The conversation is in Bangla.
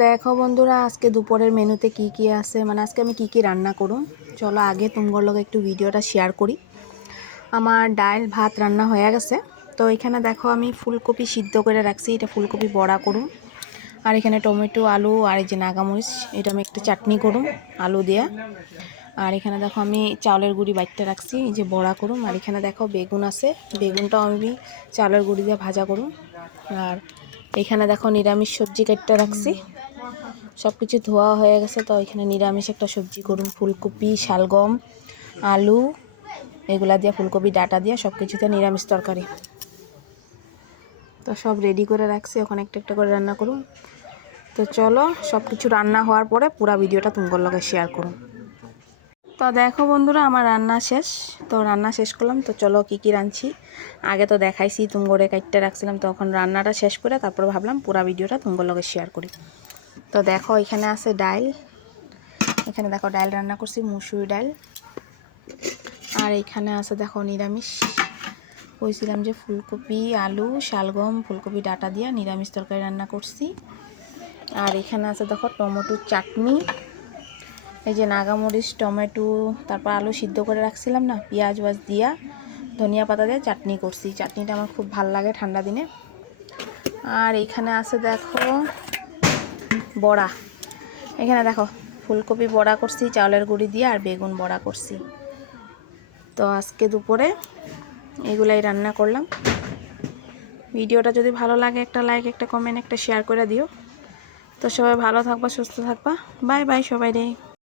দেখো বন্ধুরা, আজকে দুপুরের মেনুতে কি কি আছে, মানে আজকে আমি কি কি রান্না করুম। চলো আগে তোমার লগে একটু ভিডিওটা শেয়ার করি। আমার ডাল ভাত রান্না হয়ে গেছে। তো এখানে দেখো আমি ফুলকপি সিদ্ধ করে রাখছি, এটা ফুলকপি বড়া করুম। আর এখানে টমেটো আলু আর এই যে নাগামরিচ, এটা আমি একটু চাটনি করুম আলু দিয়া। আর এখানে দেখো আমি চাউলের গুঁড়ি বাইটটা রাখছি, এই যে বড়া করুম। আর এখানে দেখো বেগুন আছে, বেগুনটাও আমি চাউলের গুঁড়ি দিয়ে ভাজা করুম। আর এখানে দেখো নিরামিষ সবজি কাটতে রাখছি, সব কিছু ধোয়া হয়ে গেছে। তো এখানে নিরামিষ একটা সবজি করুন, ফুলকপি শালগম আলু এগুলা দিয়ে, ফুলকপি ডাটা দিয়ে সব কিছুতে নিরামিষ তরকারি। তো সব রেডি করে রাখছি, ওখানে একটা একটা করে রান্না করুন। তো চলো সব কিছু রান্না হওয়ার পরে পুরো ভিডিওটা তোমার লগে শেয়ার করুন। তো দেখো বন্ধুরা, আমার রান্না শেষ। তো রান্না শেষ করলাম। তো চলো কি কি রাঁধছি আগে তো দেখাইছি, তুমগরে কাটতে রাখছিলাম। তখন রান্নাটা শেষ করে তারপরে ভাবলাম পুরো ভিডিওটা তোমার লগে শেয়ার করি। তো দেখো এখানে আছে ডাল, এখানে দেখো ডাল রান্না করছি, মুসুরি ডাল। আর এখানে আছে দেখো নিরামিষ, কইছিলাম যে ফুলকপি আলু শালগম ফুলকপি ডাটা দিয়ে নিরামিষ তরকারি রান্না করছি। আর এখানে আছে দেখো টমেটোর চাটনি, এই যে নাগামরিচ টমেটো তারপর আলু সিদ্ধ করে রাখছিলাম না, পেঁয়াজ ওয়াজ দিয়া ধনিয়া পাতা দিয়ে চাটনি করছি। চাটনিটা আমার খুব ভাল লাগে ঠান্ডা দিনে। আর এখানে আছে দেখো বড়া, এখানে দেখো ফুলকপি বড়া করছি চাউলের গুঁড়ি দিয়ে, আর বেগুন বড়া করছি। তো আজকে দুপুরে এগুলাই রান্না করলাম। ভিডিওটা যদি ভালো লাগে একটা লাইক একটা কমেন্ট একটা শেয়ার করে দিও। তো সবাই ভালো থাকবা সুস্থ থাকবা, বাই বাই সবাই রে।